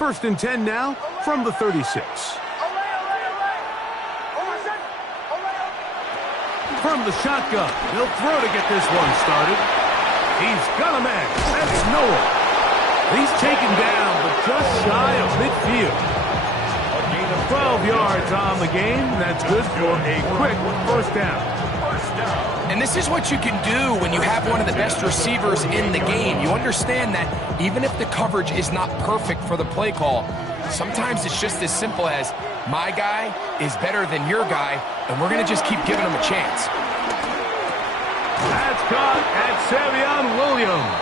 First and 10 now from the 36. From the shotgun, he'll throw to get this one started. He's got a man. That's Noah. He's taken down, but just shy of midfield. A gain of 12 yards on the game. That's good for a quick first down. And this is what you can do when you have one of the best receivers in the game. You understand that even if the coverage is not perfect for the play call, sometimes it's just as simple as my guy is better than your guy, and we're going to just keep giving him a chance. That's caught at Savion Williams.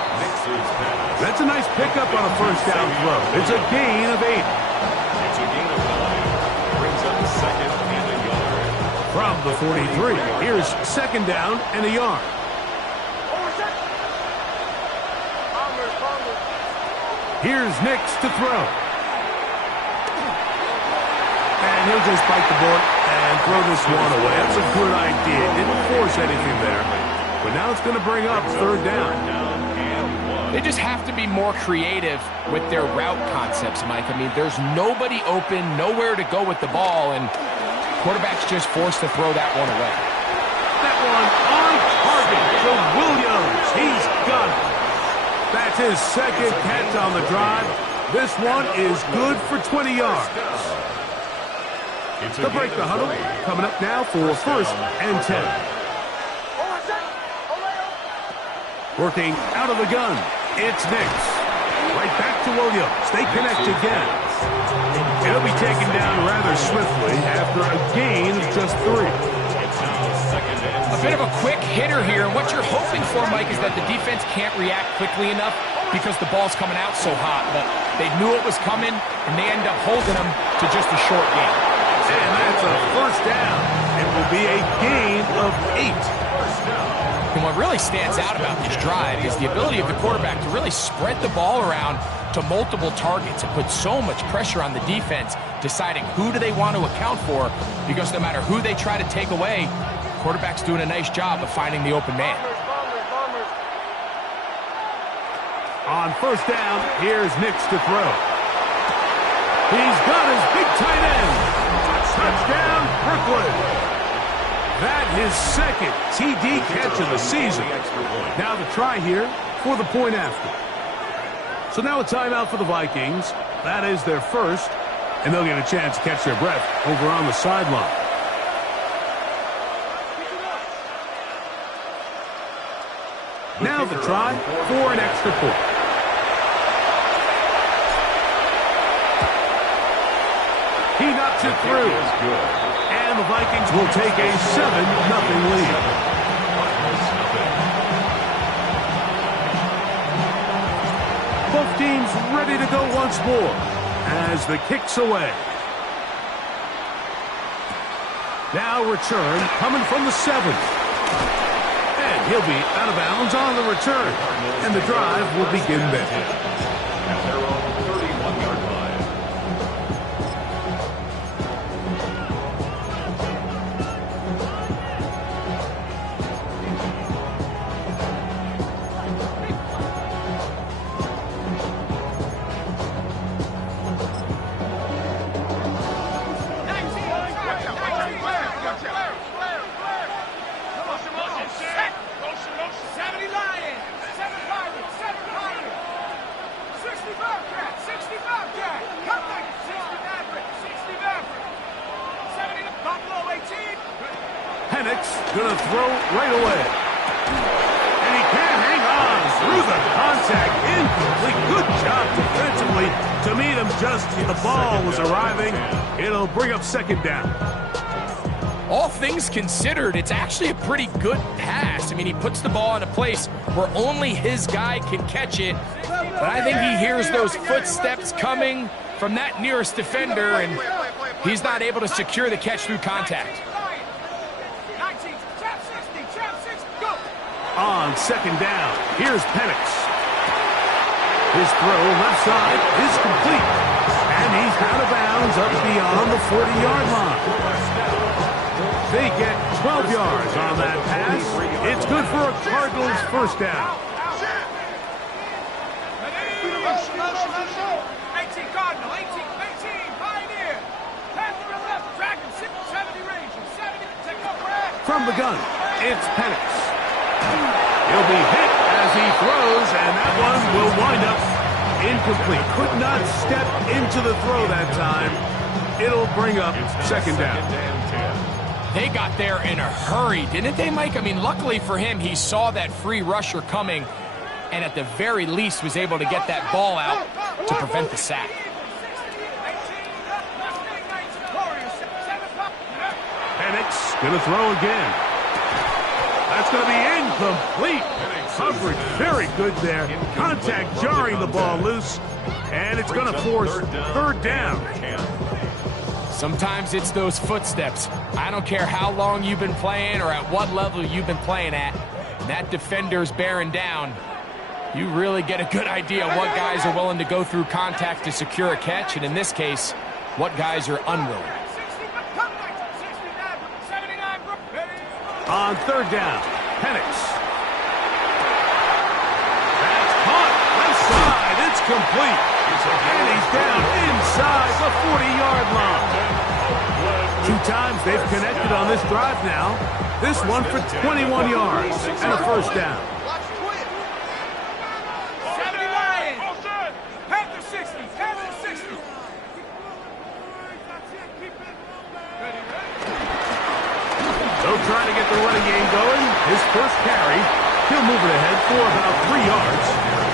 That's a nice pickup on a first down throw. It's a gain of 8. It's a gain of 9. Brings up the second and a yard. From the 43, here's second down and a yard. Here's Nix to throw. And he'll just bite the bullet and throw this one away. That's a good idea. Didn't force anything there. But now it's going to bring up third down. They just have to be more creative with their route concepts, Mike. I mean, there's nobody open, nowhere to go with the ball, and quarterback's just forced to throw that one away. That one on target to Williams. He's got it. That's his second catch on the drive. This one is good for 20 yards. They'll break the huddle. Coming up now for first and 10. Working out of the gun. It's Nix. Right back to Williams. They connect again. It'll be taken down rather swiftly after a gain of just 3. A bit of a quick hitter here, and what you're hoping for, Mike, is that the defense can't react quickly enough because the ball's coming out so hot. But they knew it was coming, and they end up holding them to just a short gain. And that's a first down. It will be a gain of 8. And what really stands out about this drive is the ability of the quarterback to really spread the ball around to multiple targets and put so much pressure on the defense, deciding who do they want to account for, because no matter who they try to take away, quarterback's doing a nice job of finding the open man. On first down, here's Nix to throw. He's got his big tight end. Touchdown, Brooklyn. That his second TD catch of the season. Now the try here for the point after. So now a timeout for the Vikings. That is their first, and they'll get a chance to catch their breath over on the sideline. Now the try for an extra point. He knocks it through. And the Vikings will take a 7-0 lead. Both teams ready to go once more as the kick's away. Now return coming from the 7th. And he'll be out of bounds on the return. And the drive will begin there. Gonna throw right away. And he can't hang on through the contact. Incomplete. Good job defensively to meet him just as the ball was arriving. It'll bring up second down. All things considered, it's actually a pretty good pass. I mean, he puts the ball in a place where only his guy can catch it. But I think he hears those footsteps coming from that nearest defender, and he's not able to secure the catch through contact. On second down, here's Penix. His throw left side is complete. And he's out of bounds up beyond the 40-yard line. They get 12 yards on that pass. It's good for a Cardinals first down. 18 Cardinals. From the gun, it's Penix. He'll be hit as he throws, and that one will wind up incomplete. Could not step into the throw that time. It'll bring up second down. They got there in a hurry, didn't they, Mike? I mean, luckily for him, he saw that free rusher coming, and at the very least was able to get that ball out to prevent the sack. Penix going to throw again. That's going to be incomplete. Coverage very good there. Contact jarring the ball loose, and it's going to force third down. Sometimes it's those footsteps. I don't care how long you've been playing or at what level you've been playing at. That defender's bearing down. You really get a good idea what guys are willing to go through contact to secure a catch, and in this case, what guys are unwilling. On third down, Penix. That's caught. Left side. It's complete. And he's down inside the 40-yard line. 2 times they've connected on this drive now. This one for 21 yards and a first down. 79. Panther 60. Panther 60. They'll try to get the running game going. His first carry, he'll move it ahead for about 3 yards.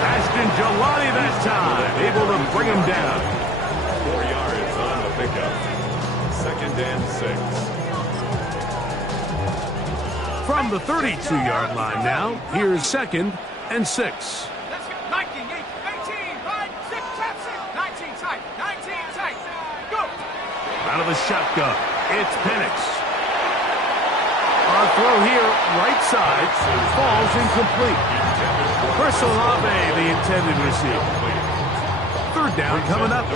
Ashton Jelani that time, able to bring him down. 4 yards on the pickup. Second and 6. From the 32-yard line now, here's second and 6. 19, 18, 5, 6, 19 tight, 19 tight. Go! Out of the shotgun, it's Penix. On throw here, right side, falls incomplete. Chris Olave, the intended receiver. Third down coming up.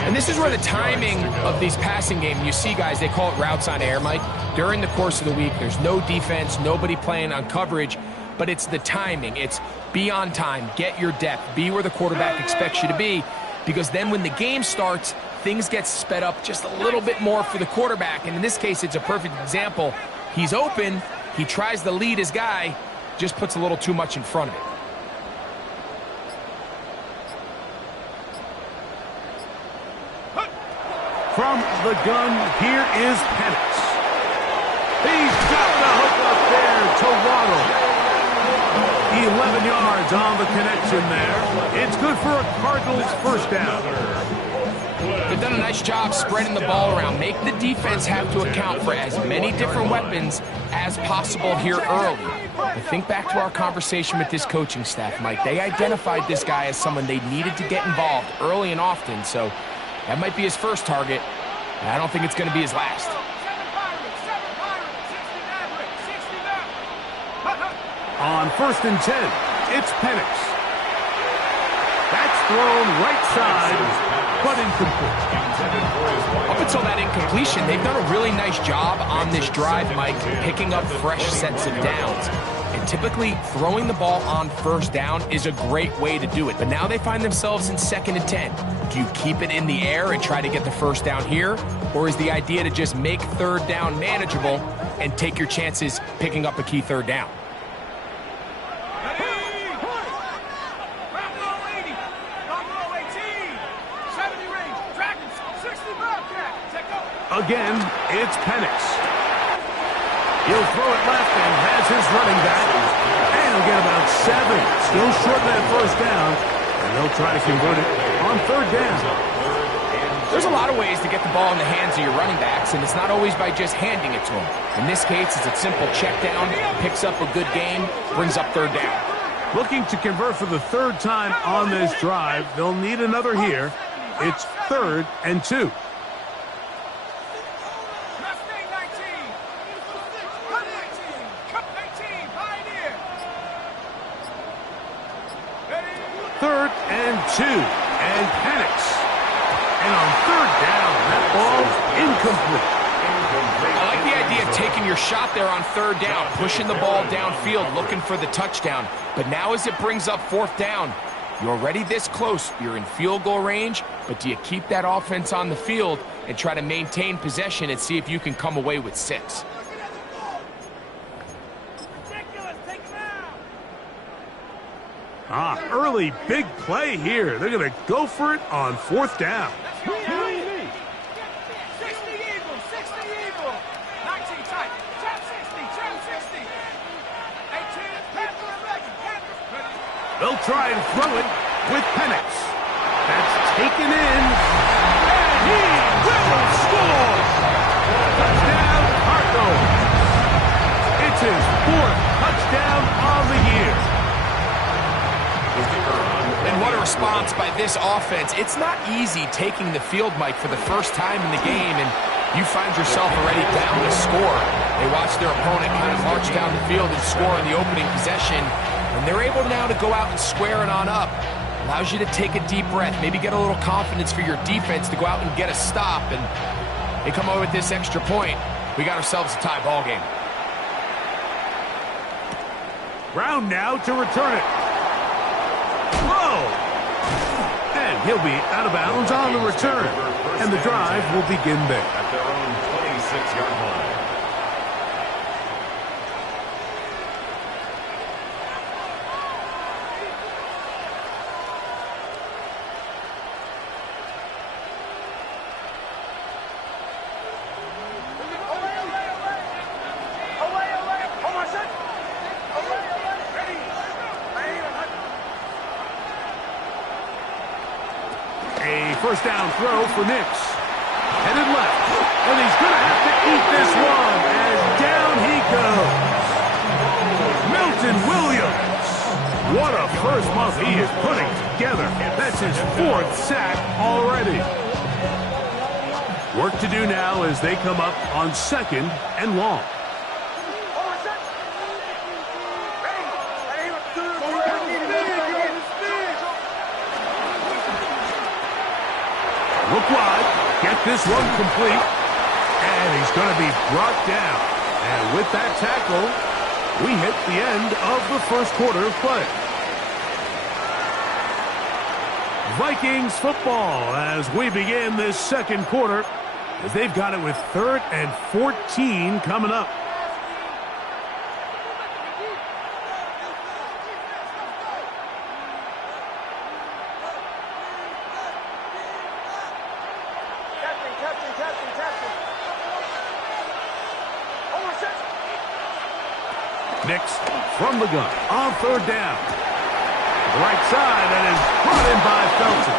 And this is where the timing of these passing game, you see guys, they call it routes on air, Mike. During the course of the week, there's no defense, nobody playing on coverage, but it's the timing. It's be on time, get your depth, be where the quarterback expects you to be, because then when the game starts, things get sped up just a little bit more for the quarterback. And in this case, it's a perfect example. He's open, he tries to lead his guy, just puts a little too much in front of it. From the gun, here is Penix. He's got the hook up there to Waddle. 11 yards on the connection there. It's good for a Cardinals first down. They've done a nice job spreading the ball around. Make the defense have to account for as many different weapons as possible here early. But think back to our conversation with this coaching staff, Mike. They identified this guy as someone they needed to get involved early and often, so that might be his first target. I don't think it's going to be his last. On first and 10, it's Penix. That's thrown right side, but incomplete. Up until that incompletion, they've done a really nice job on this drive, Mike, picking up fresh sets of downs. And typically, throwing the ball on first down is a great way to do it. But now they find themselves in second and 10. Do you keep it in the air and try to get the first down here? Or is the idea to just make third down manageable and take your chances picking up a key third down? Again, it's Penix. He'll throw it left and has his running back. And he'll get about 7. Still short of that first down. And they'll try to convert it on third down. There's a lot of ways to get the ball in the hands of your running backs, and it's not always by just handing it to them. In this case, it's a simple check down, picks up a good game, brings up third down. Looking to convert for the third time on this drive. They'll need another here. It's third and 2. Third and 2, and Penix. And on third down, that ball's incomplete. I like the idea of taking your shot there on third down, pushing the ball downfield, looking for the touchdown. But now as it brings up fourth down, You're already this close. You're in field goal range, but do you keep that offense on the field and try to maintain possession and see if you can come away with 6? Early big play here. They're going to go for it on 4th down. 60 Eagles, 60 Eagles. 19 tight, trap 60, trap 60. 18, Panther ready, Panthers ready. They'll try and throw it with Penix. That's taken in, and he will score! Touchdown, Cardinals. It's his 4th touchdown on the year. And what a response by this offense. It's not easy taking the field, Mike, for the first time in the game, and you find yourself already down to score. They watch their opponent kind of march down the field and score in the opening possession, and they're able now to go out and square it on up. Allows you to take a deep breath, maybe get a little confidence for your defense to go out and get a stop, and they come away with this extra point. We got ourselves a tie ball game. Brown now to return it. Throw! And he'll be out of bounds on the return. And the drive will begin there. At their own 26-yard line. First down throw for Nix. Headed left. And he's going to have to eat this one as down he goes. Milton Williams. What a first month he is putting together. That's his 4th sack already. Work to do now as they come up on 2nd and long. Look wide, get this one complete, and he's going to be brought down. And with that tackle, we hit the end of the first quarter of play. Vikings football as we begin this second quarter, as they've got it with 3rd and 14 coming up. Nix from the gun on 3rd down. The right side, and is brought in by Felton.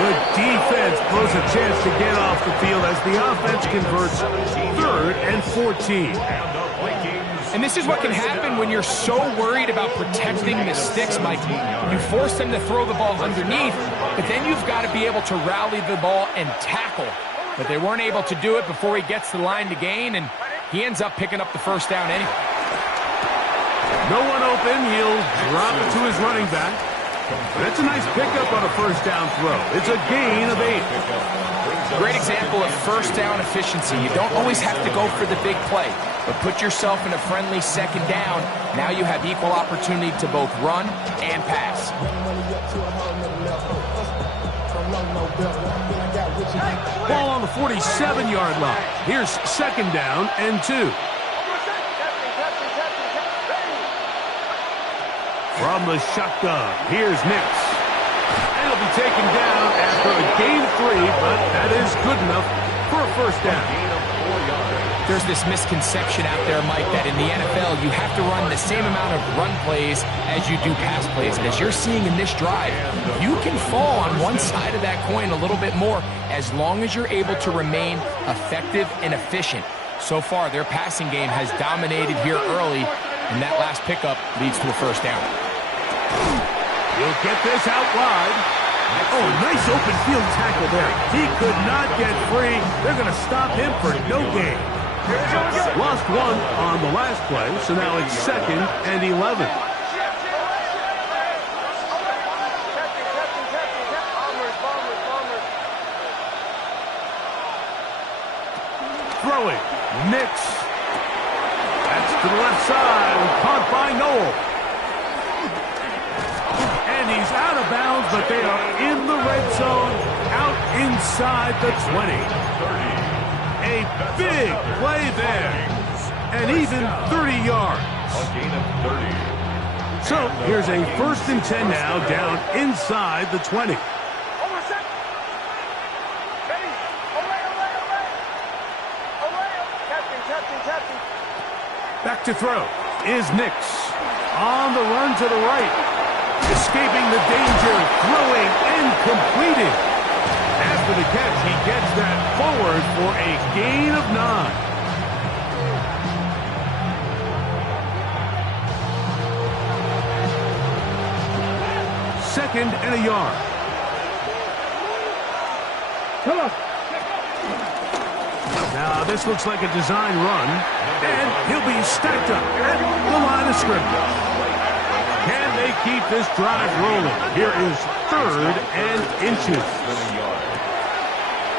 The defense blows a chance to get off the field as the offense converts 3rd and 14. And this is what can happen when you're so worried about protecting the sticks, Mike. You force them to throw the ball underneath, but then you've got to be able to rally the ball and tackle. But they weren't able to do it before he gets the line to gain, and he ends up picking up the first down anyway. No one open. He'll drop it to his running back. That's a nice pickup on a first down throw. It's a gain of 8. Great example of first down efficiency. You don't always have to go for the big play, but put yourself in a friendly 2nd down. Now you have equal opportunity to both run and pass. Ball on the 47-yard line. Here's 2nd down and 2. From the shotgun, here's Nix. And he'll be taken down after a gain of 3, but that is good enough for a first down. There's this misconception out there, Mike, that in the NFL you have to run the same amount of run plays as you do pass plays. And as you're seeing in this drive, you can fall on one side of that coin a little bit more as long as you're able to remain effective and efficient. So far, their passing game has dominated here early, and that last pickup leads to a first down. He'll get this out wide. Oh, nice open field tackle there. He could not get free. They're going to stop him for no gain. Lost 1 on the last play, so now it's 2nd and 11. Throwing, Nix. That's to the left side, caught by Noel. And he's out out of bounds, but they are in the red zone, out inside the 20. A big play there, and even 30 yards. A gain of 30. So here's a 1st and 10 now, down inside the 20. Back to throw is Nix. On the run to the right. Escaping the danger, throwing and completing. After the catch, he gets that forward for a gain of 9. Second and a yard. Now this looks like a design run, and he'll be stacked up at the line of scrimmage. Can they keep this drive rolling? Here is 3rd and inches.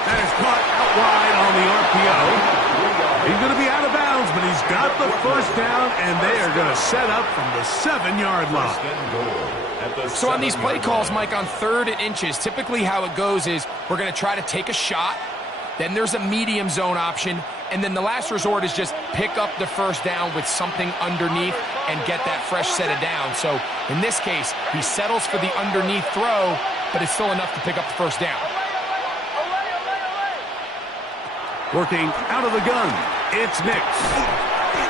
That is caught out wide on the RPO. He's going to be out of bounds, but he's got the 1st down, and they are going to set up from the 7-yard line. So on these play calls, Mike, on 3rd and inches, typically how it goes is we're going to try to take a shot. Then there's a medium zone option, and then the last resort is just pick up the 1st down with something underneath and get that fresh set of downs. So in this case, he settles for the underneath throw, but it's still enough to pick up the 1st down. Working out of the gun, it's Nix.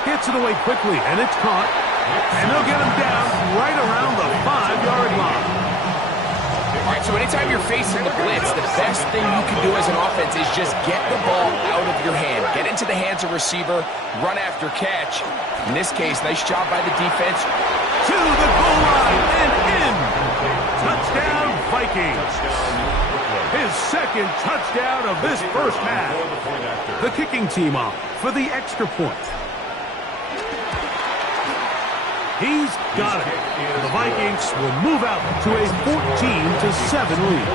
Gets it away quickly, and it's caught. And they'll get him down right around the 5-yard line. All right, so anytime you're facing the blitz, the best thing you can do as an offense is just get the ball out of your hand. Get into the hands of receiver, run after catch. In this case, nice job by the defense. To the goal line and in. Touchdown, Vikings. His 2nd touchdown of this 1st half. The kicking team off for the extra point. He's got it. The Vikings will move out to a 14-7 lead.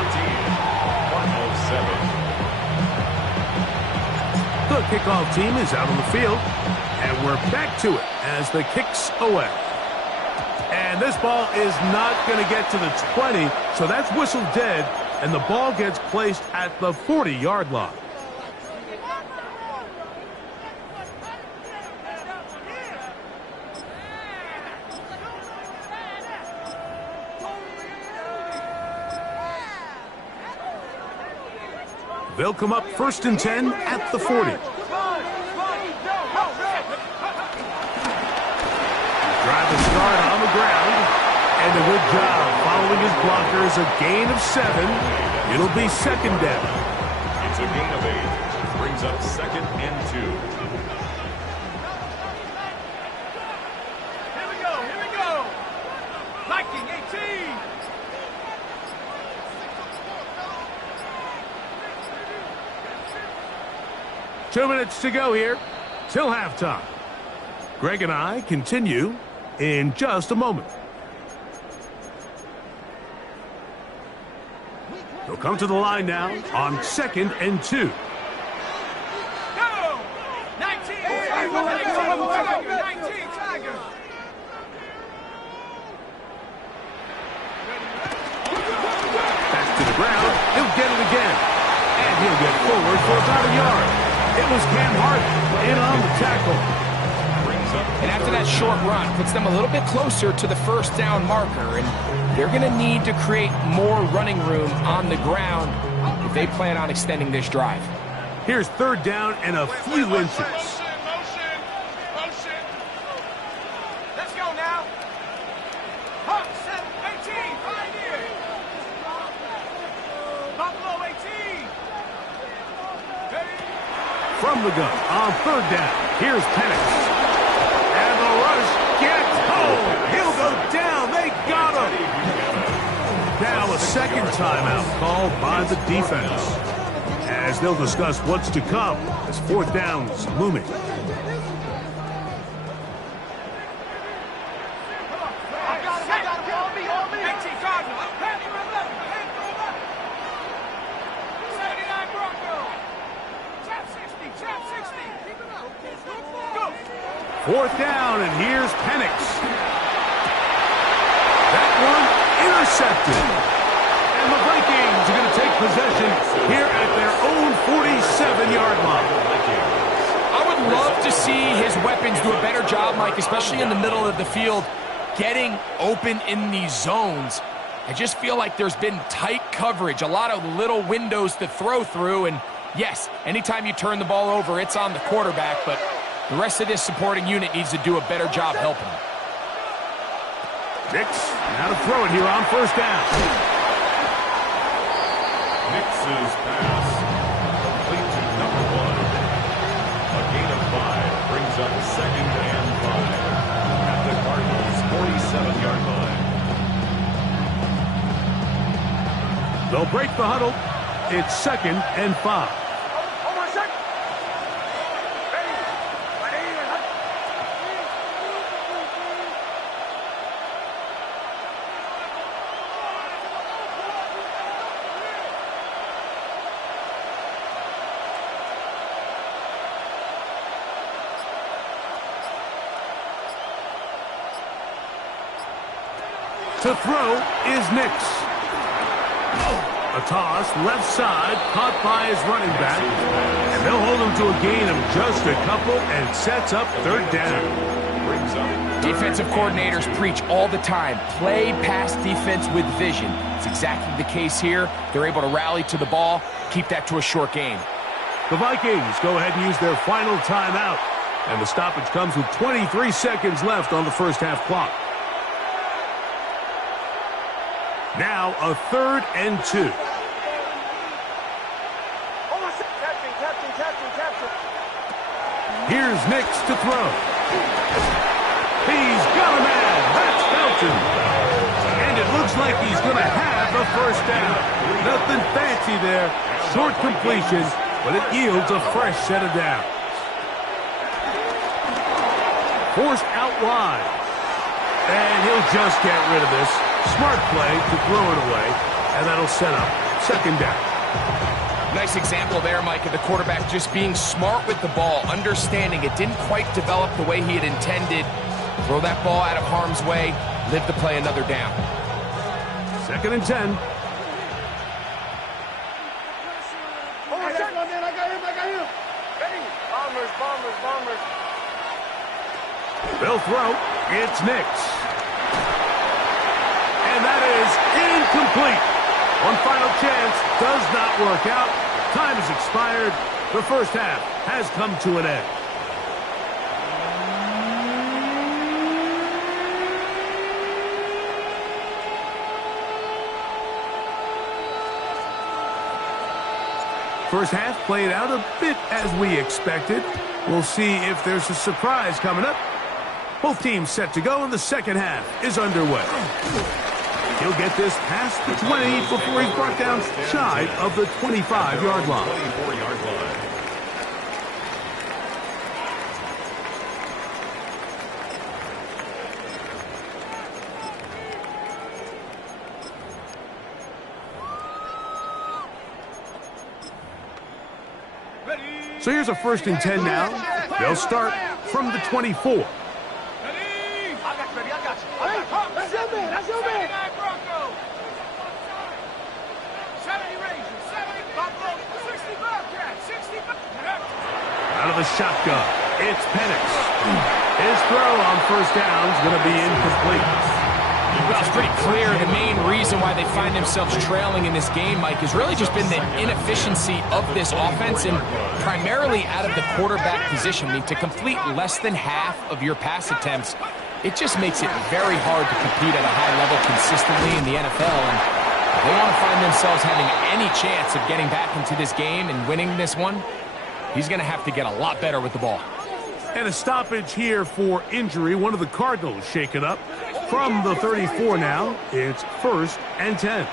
The kickoff team is out on the field, and we're back to it as the kicks away. And this ball is not going to get to the 20, so that's whistled dead, and the ball gets placed at the 40-yard line. They'll come up 1st and 10 at the 40. Drive the start on the ground. And a good job following his blockers. A gain of 7. It'll be 2nd down. It's a gain of 8. Brings up 2nd and 2. Here we go. Viking 18. 2 minutes to go here till halftime. Greg and I continue in just a moment. He'll come to the line now on 2nd and 2. Go! 19 Tigers. Back to the ground. He'll get it again. And he'll get forward for about a yard. It was Cam Hart in on the tackle. And after that short run, puts them a little bit closer to the 1st down marker. And they're going to need to create more running room on the ground if they plan on extending this drive. Here's 3rd down and a few inches. Motion. Let's go now. Hawk 18, Pioneer. Buffalo 18. From the gun on 3rd down. Here's Penix. And the rush gets home. He'll go down. They got him. Now a 2nd timeout called by the defense, as they'll discuss what's to come as 4th down's looming. Go! 4th down, and here's Penix. That one intercepted. And the Vikings are going to take possession here at their own 47-yard line. I would love to see his weapons do a better job, Mike, especially in the middle of the field, getting open in these zones. I just feel like there's been tight coverage, a lot of little windows to throw through, and yes, anytime you turn the ball over, it's on the quarterback, but the rest of this supporting unit needs to do a better job helping him. Nix, now to throw it here on first down. Nix's pass, complete to number 1. A gain of 5 brings up 2nd and 5 at the Cardinals' 47-yard line. They'll break the huddle. It's 2nd and 5. To throw is Nix. A toss, left side, caught by his running back. And they'll hold him to a gain of just a couple and sets up 3rd down. Defensive coordinators preach all the time, play pass defense with vision. It's exactly the case here. They're able to rally to the ball, keep that to a short game. The Vikings go ahead and use their final timeout. And the stoppage comes with 23 seconds left on the first half clock. Now a 3rd and 2. Here's Nix to throw. He's got a man. That's Felton. And it looks like he's going to have a first down. Nothing fancy there. Short completion, but it yields a fresh set of downs. Forced out wide. And he'll just get rid of this. Smart play to throw it away, and that'll set up 2nd down. Nice example there, Mike, of the quarterback just being smart with the ball, understanding it didn't quite develop the way he had intended. Throw that ball out of harm's way, live to play another down. 2nd and 10. Bombers. They'll throw. It's Nix. And that is incomplete. One final chance does not work out. Time has expired. The first half has come to an end. First half played out a bit as we expected. We'll see if there's a surprise coming up. Both teams set to go, and the second half is underway. He'll get this past the 20 before he's brought down shy of the 25-yard line. 24-yard line. So here's a 1st and 10 now. They'll start from the 24. That's your man. 79 Broncos. 70 Rangers. 70 Buffalo. 60 Bobcats. 60. Out of the shotgun, it's Penix. His throw on first down is going to be incomplete. Well, it's pretty clear the main reason why they find themselves trailing in this game, Mike, has really just been the inefficiency of this offense and primarily out of the quarterback position. I mean, to complete less than half of your pass attempts, it just makes it very hard to compete at a high level consistently in the NFL. And if they want to find themselves having any chance of getting back into this game and winning this one, he's going to have to get a lot better with the ball. And a stoppage here for injury. One of the Cardinals shaken up. From the 34 now, it's 1st and 10.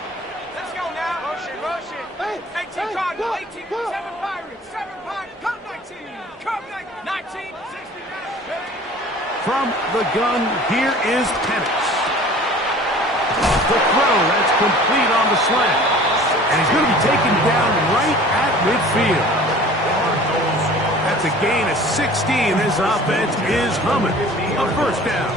Let's go now. Rush it. 18 Cardinals, 18, 7 Pirates, 7 Pirates, come 19, come 19, 69. From the gun, here is Penix. Off the throw, that's complete on the slant. And he's going to be taken down right at midfield. That's a gain of 16. This offense is humming. A first down.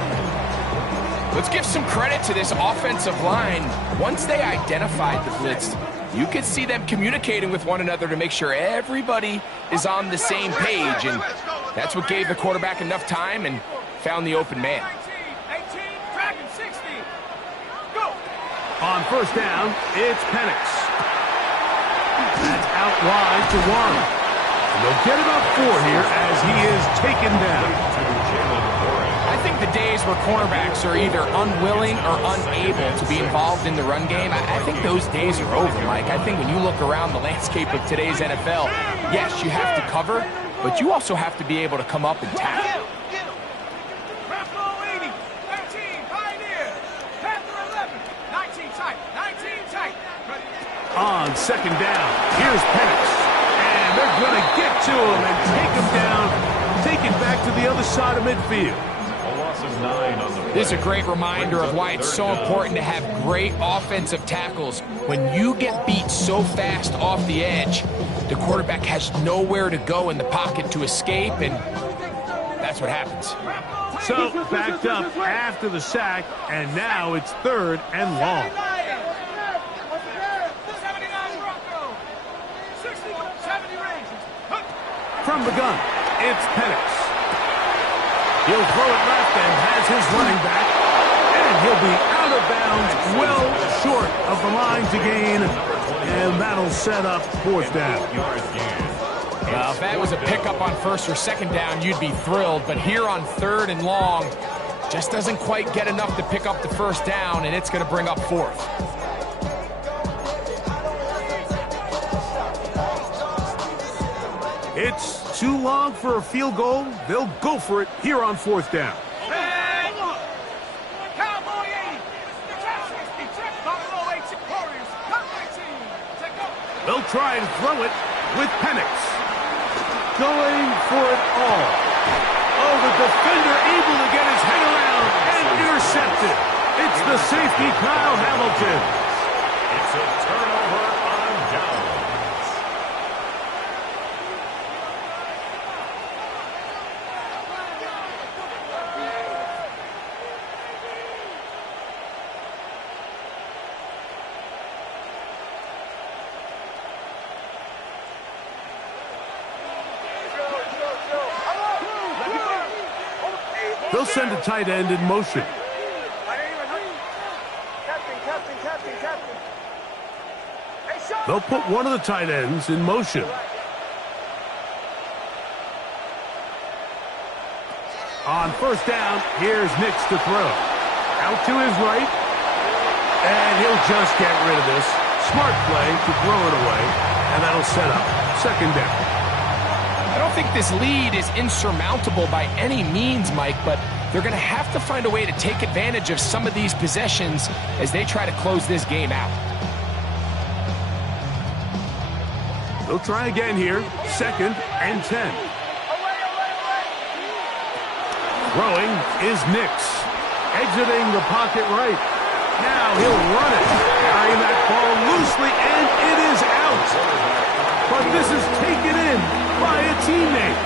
Let's give some credit to this offensive line. Once they identified the blitz, you could see them communicating with one another to make sure everybody is on the same page, and that's what gave the quarterback enough time and found the open man. 18, Dragon 60. Go. On first down, it's Penix. That's out wide to Warren. And they'll get about 4 here as he is taken down. I think the days where cornerbacks are either unwilling or unable to be involved in the run game, I think those days are over, Mike. I think when you look around the landscape of today's NFL, yes, you have to cover, but you also have to be able to come up and tackle. Buffalo 80, 13, Pioneer. Panther 11, 19 tight, 19 tight. Ready. On second down, here's Penix. And they're going to get to him and take him down, take it back to the other side of midfield. This is a great reminder of why it's so important to have great offensive tackles. When you get beat so fast off the edge, the quarterback has nowhere to go in the pocket to escape, and that's what happens. So, backed up after the sack, and now it's 3rd and long. 79 Bronco. 60, 70 ranges. From the gun, it's Penix. He'll throw it left and has his running back. And he'll be out of bounds, well short of the line to gain. And that'll set up 4th down. Well, if that was a pickup on 1st or 2nd down, you'd be thrilled. But here on 3rd and long, just doesn't quite get enough to pick up the 1st down, and it's going to bring up 4th. It's too long for a field goal. They'll go for it here on 4th down. Cowboy 80, Trap 60, Buffalo 80, Warriors, Cup 19. Take go. They'll try and throw it with Penix. Going for it all. Oh, the defender able to get his head around and intercepted. It's the safety, Kyle Hamilton. It's a turnover on downs. They'll send a tight end in motion. They'll put one of the tight ends in motion. On first down, here's Nix to throw. Out to his right. And he'll just get rid of this. Smart play to throw it away. And that'll set up 2nd down. I don't think this lead is insurmountable by any means, Mike, but they're going to have to find a way to take advantage of some of these possessions as they try to close this game out. They'll try again here. 2nd and 10. Throwing is Nix. Exiting the pocket right. Now he'll run it. Carrying that ball loosely, and it is out. But this is taken in by a teammate.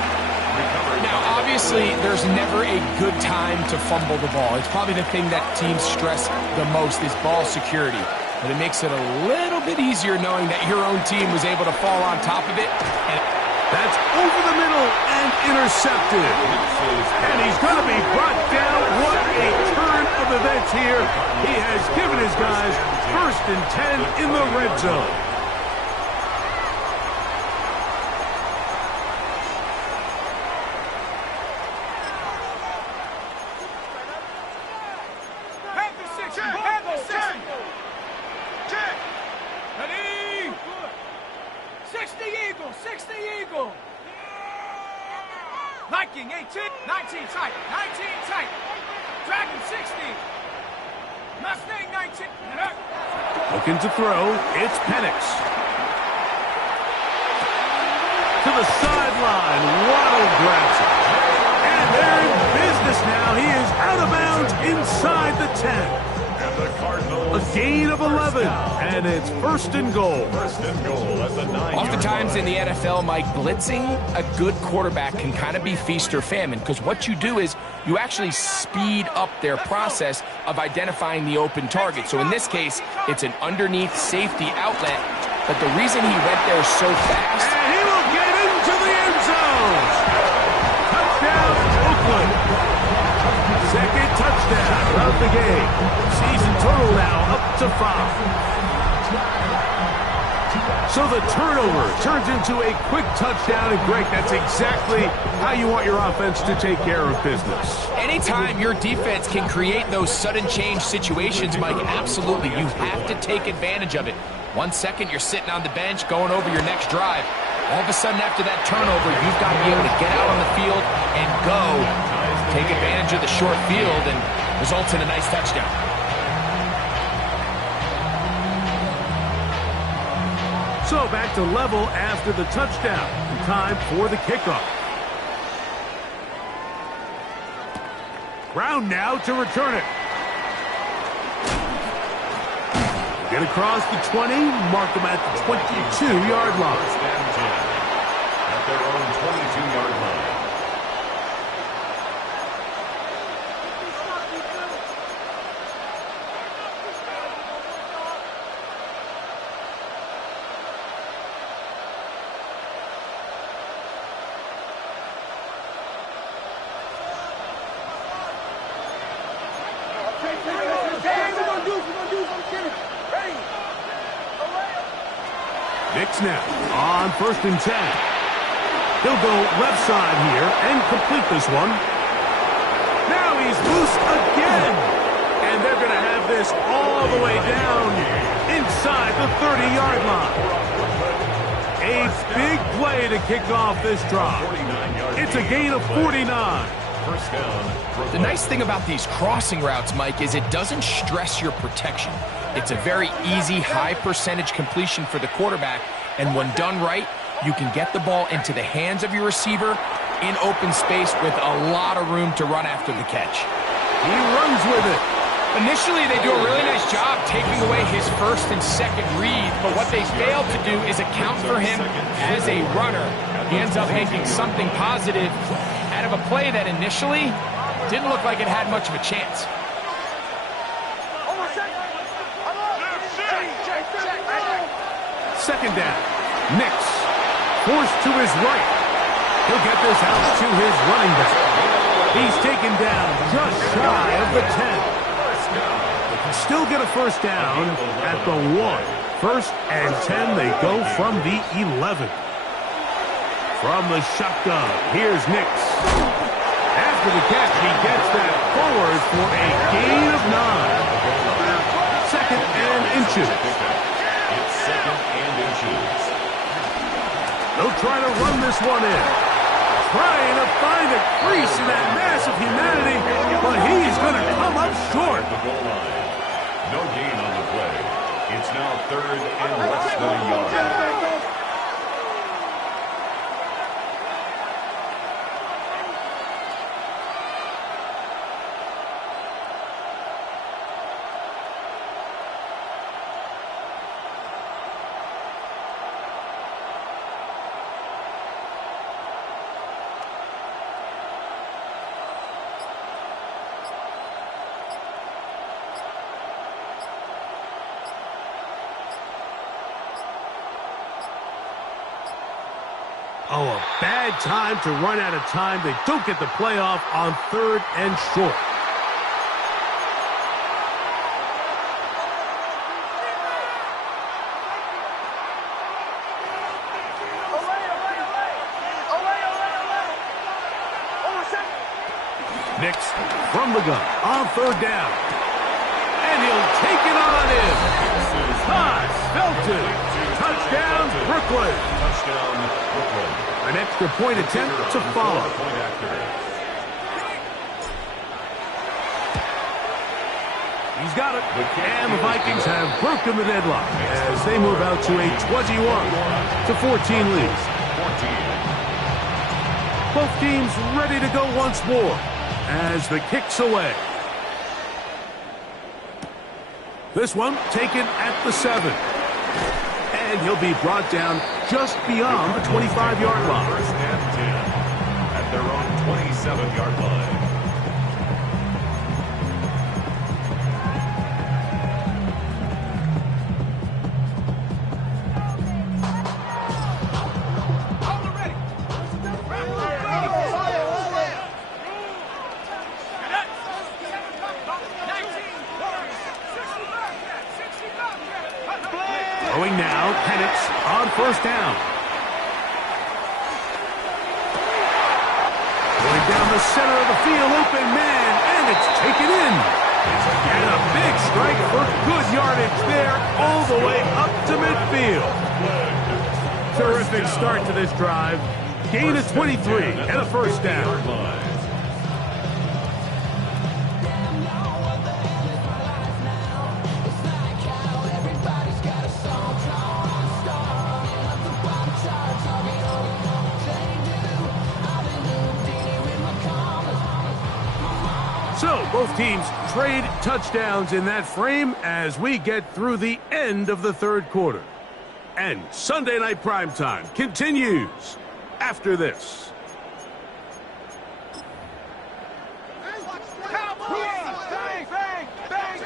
Now, obviously, there's never a good time to fumble the ball. It's probably the thing that teams stress the most is ball security. But it makes it a little bit easier knowing that your own team was able to fall on top of it. And that's over the middle and intercepted. And he's going to be brought down. What a turn of events here. He has given his guys 1st and 10 in the red zone. Ready? 60 Eagle, 60 Eagle. Viking 18, 19 tight, 19 tight. Dragon 60. Mustang 19. Looking to throw, it's Penix. To the sideline, Waddle grabs it. And they're in business now. He is out of bounds inside the 10. And the Cardinals gain of 11, and it's first and goal. First and goal at the 9-yard line. Oftentimes in the NFL, Mike, blitzing a good quarterback can kind of be feast or famine, because what you do is you actually speed up their process of identifying the open target. So in this case, it's an underneath safety outlet, but the reason he went there so fast... And he will get into the end zone. Touchdown, Oakland. Second touchdown of the game. Season total now up to 5. So the turnover turns into a quick touchdown, and Greg, that's exactly how you want your offense to take care of business. Anytime your defense can create those sudden change situations, Mike, absolutely, you have to take advantage of it. 1 second, you're sitting on the bench, going over your next drive. All of a sudden, after that turnover, you've got to be able to get out on the field and go. Take advantage of the short field, and results in a nice touchdown. So back to level after the touchdown. Time for the kickoff. Brown now to return it. Get across the 20, mark them at the 22-yard line. First and 10 at their own 22-yard line. Nix now on first and 10. He'll go left side here and complete this one. Now he's loose again. And they're going to have this all the way down inside the 30-yard line. A big play to kick off this drive. It's a gain of 49. First down. The nice thing about these crossing routes, Mike, is it doesn't stress your protection. It's a very easy, high percentage completion for the quarterback, and when done right, you can get the ball into the hands of your receiver in open space with a lot of room to run after the catch. He runs with it. Initially, they do a really nice job taking away his first and second read, but what they failed to do is account for him as a runner. He ends up making something positive out of a play that initially didn't look like it had much of a chance. Second down. Nix forced to his right. He'll get this out to his running back. He's taken down just shy of the 10. They can still get a first down at the 1. First and 10, they go from the 11. From the shotgun, here's Nix. After the catch, he gets that forward for a gain of 9. Second and inches. It's second and inches. They'll try to run this one in. Trying to find a crease in that mass of humanity, but he's going to come up short. The goal line. No gain on the play. It's now third and less than a yard. Oh, a bad time to run out of time. They don't get the playoff on third and short. Nix from the gun on third down. And he'll take it on in. Todd Felton. Touchdown, Brooklyn. Touchdown, Brooklyn. An extra point attempt to follow. Point after. He's got it. And the Vikings have broken the deadlock as they move out to a 21-14 lead. 14. Both teams ready to go once more as the kick's away. This one taken at the 7. And he'll be brought down just beyond the 25-yard line. First and 10 at their own 27-yard line. Going now, Penix on first down. Going down the center of the field, open man, and it's taken in. And a big strike for good yardage there, all the way up to midfield. Terrific start to this drive. Gain of 23 and a first down. So, both teams trade touchdowns in that frame as we get through the end of the third quarter. And Sunday Night Primetime continues after this. Bang, bang, bang, bang,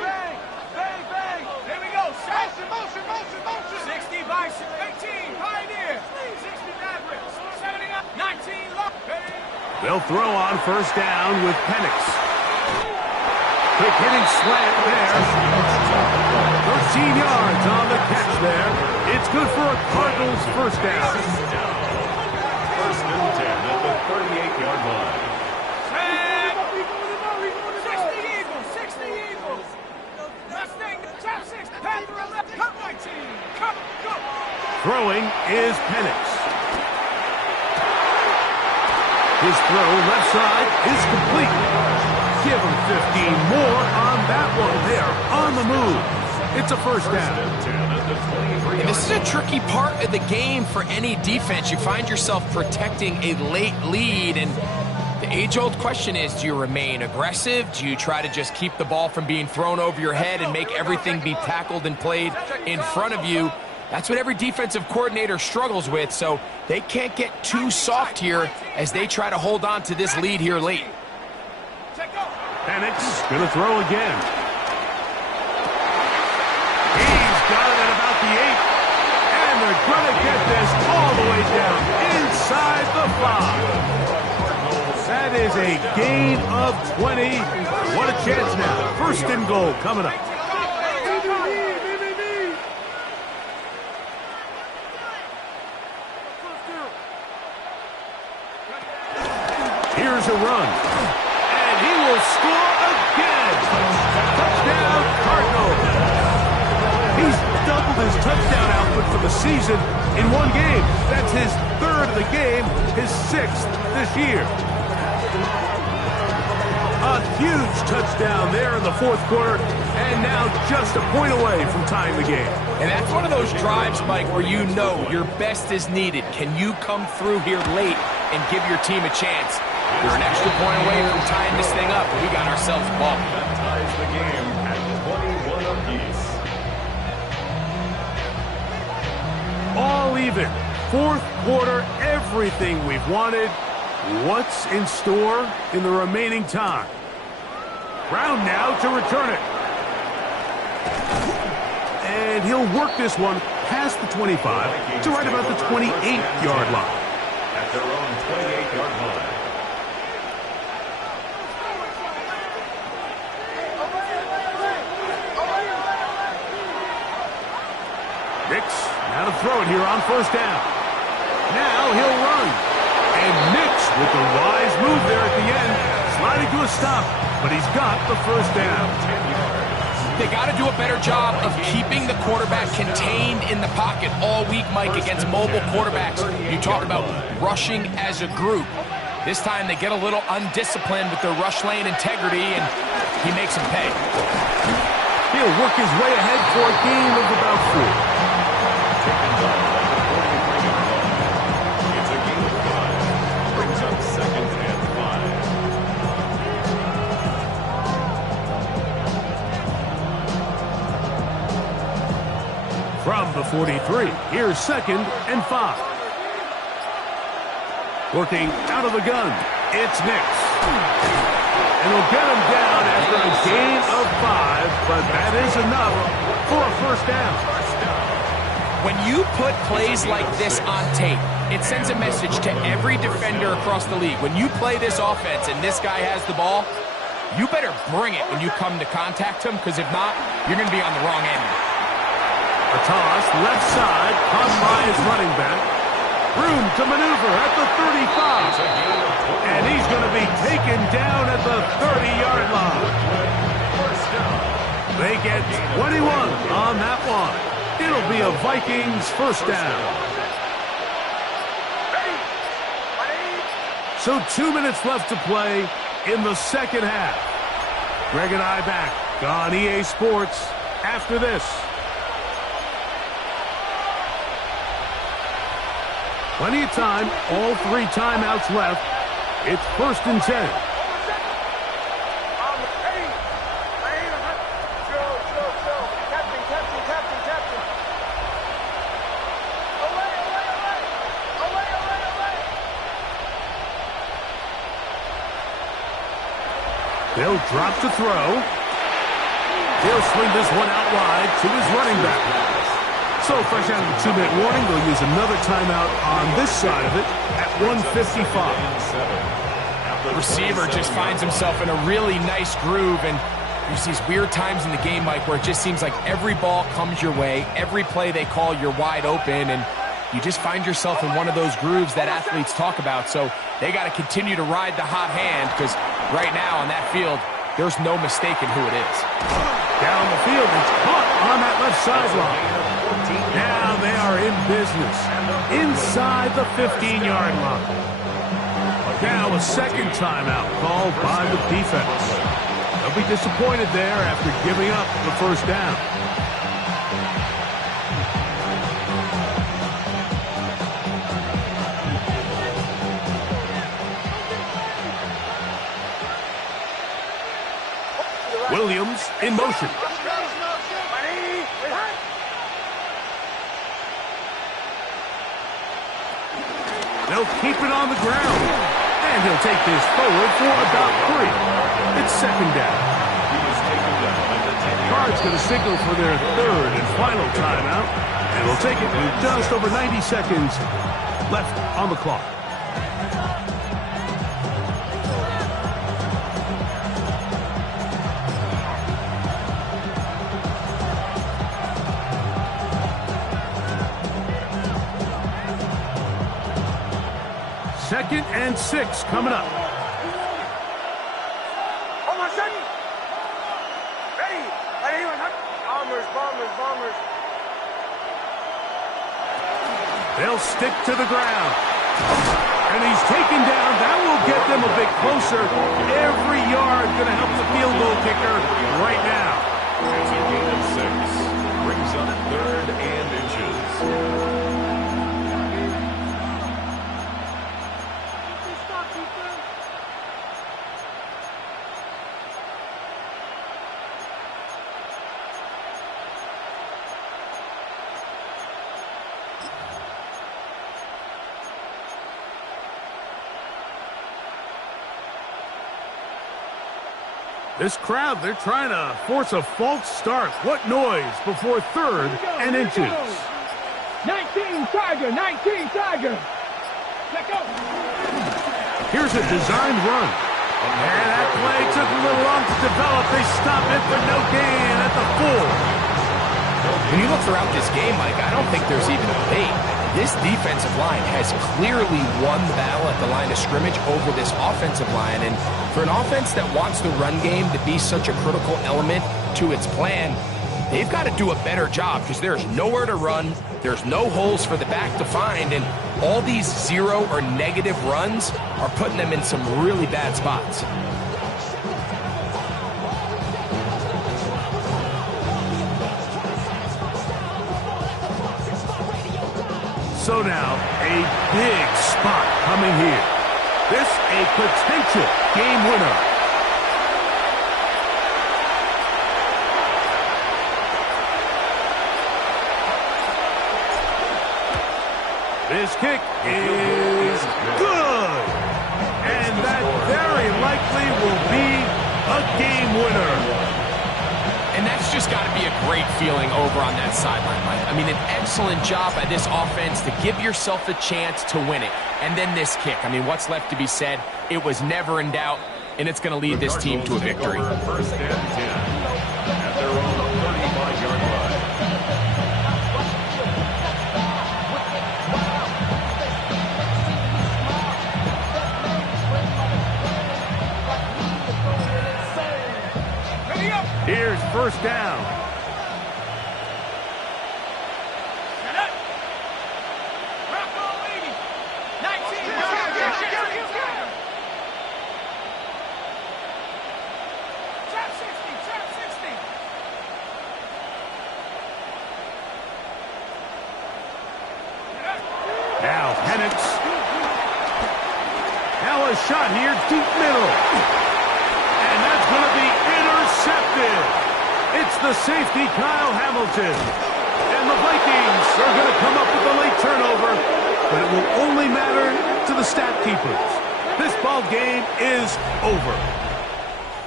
bang, bang. There we go. Motion, motion, motion. 60 Bison, 18 Pioneer, 60 Mavericks, 70 up, 19 Lock. They'll throw on first down with Penix. Quick hitting slant there. 13 yards on the catch there. It's good for a Cardinals first down. First and 10 at the 38-yard line. 60 Eagles, 60 Eagles. Mustang, top 6, Panther 11, cut 19. Cut, go. Throwing is Penix. His throw left side is complete. Give him 15 more on that one. They are on the move. It's a first down. And this is a tricky part of the game for any defense. You find yourself protecting a late lead, and the age-old question is, do you remain aggressive? Do you try to just keep the ball from being thrown over your head and make everything be tackled and played in front of you? That's what every defensive coordinator struggles with, so they can't get too soft here as they try to hold on to this lead here late. Penix going to throw again. He's got it at about the 8. And they're going to get this all the way down inside the 5. That is a gain of 20. What a chance now. First and goal coming up. Here's a run. He will score again. Touchdown, Cardinals. He's doubled his touchdown output for the season in one game. That's his third of the game, his 6th this year. A huge touchdown there in the fourth quarter, and now just a point away from tying the game. And that's one of those drives, Mike, where you know your best is needed. Can you come through here late and give your team a chance? You're an extra point away from tying this thing up, and we got ourselves a ball. That ties the game at 21 apiece. All even. Fourth quarter, everything we've wanted. What's in store in the remaining time? Brown now to return it. And he'll work this one past the 25 to right about the 28-yard line. At their own 28-yard line. Nix now to throw it here on first down. Now he'll run. And Nix with the wise move there at the end, sliding to a stop, but he's got the first down. They got to do a better job of keeping the quarterback contained in the pocket all week, Mike, against mobile quarterbacks. You talk about rushing as a group. This time they get a little undisciplined with their rush lane integrity, and he makes them pay. He'll work his way ahead for a gain of about 4. It's a gain of 5. Brings up second and 5. from the 43. Here's 2nd and 5. Working out of the gun, it's Nix. And he'll get him down after a gain of 5, but that is enough for a first down. When you put plays like this on tape, it sends a message to every defender across the league. When you play this offense and this guy has the ball, you better bring it when you come to contact him, because if not, you're going to be on the wrong end. A toss, left side, caught by his running back. Room to maneuver at the 35. And he's going to be taken down at the 30-yard line. They get 21 on that one. It'll be a Vikings first down. So 2 minutes left to play in the second half. Greg and I back on EA Sports after this. Plenty of time, all 3 timeouts left. It's 1st and 10. They'll drop to throw. He'll swing this one out wide to his running back. So fresh out of the 2-minute warning, they'll use another timeout on this side of it at 1:55. The receiver just finds himself in a really nice groove, and there's these weird times in the game, Mike, where it just seems like every ball comes your way, every play they call, you're wide open, and you just find yourself in one of those grooves that athletes talk about. So they got to continue to ride the hot hand, because right now on that field, there's no mistaking who it is. Down the field, it's caught on that left sideline. Now they are in business inside the 15-yard line. Now a second timeout called by the defense. They'll be disappointed there after giving up the first down. Williams in motion. They'll keep it on the ground. And he'll take this forward for about 3. It's 2nd down. Cards going to signal for their 3rd and final timeout. And we'll take it with just over 90 seconds left on the clock. Second and 6 coming up. They'll stick to the ground. And he's taken down. That will get them a bit closer. Every yard going to help the field goal kicker right now. It's a gain of 6. Brings up 3rd and inches. This crowd, they're trying to force a false start. What noise before 3rd and inches. 19 Tiger, 19 Tiger. Let go. Here's a designed run. And that play took a little long to develop. They stop it, but no gain at the 4. When you look throughout this game, Mike, I don't think there's even a debate. This defensive line has clearly won the battle at the line of scrimmage over this offensive line. And for an offense that wants the run game to be such a critical element to its plan, they've got to do a better job, because there's nowhere to run, there's no holes for the back to find, and all these 0 or negative runs are putting them in some really bad spots. So now, a big spot coming here. This a potential game winner. His kick is good. And that very likely will be a game winner. And that's just got to be a great feeling over on that sideline, Mike. I mean, an excellent job by this offense to give yourself a chance to win it. And then this kick. I mean, what's left to be said? It was never in doubt, and it's going to lead this team to a victory. First and 10 at their own 35-yard line. Here's first down. Set up. Rock ball, baby. 19. Trap 60. Trap 60. Now Penix. Now a shot here, deep middle. And that's going to be intercepted. It's the safety, Kyle Hamilton. And the Vikings are going to come up with a late turnover, but it will only matter to the stat keepers. This ball game is over.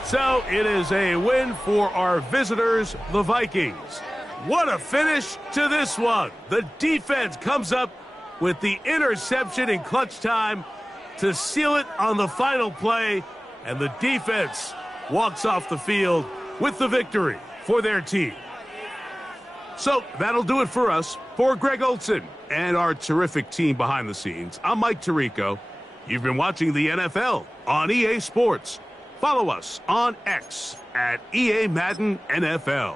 So it is a win for our visitors, the Vikings. What a finish to this one. The defense comes up with the interception in clutch time to seal it on the final play, and the defense walks off the field with the victory for their team. So that'll do it for us. For Greg Olsen and our terrific team behind the scenes, I'm Mike Tirico. You've been watching the NFL on EA Sports. Follow us on X at EA Madden NFL.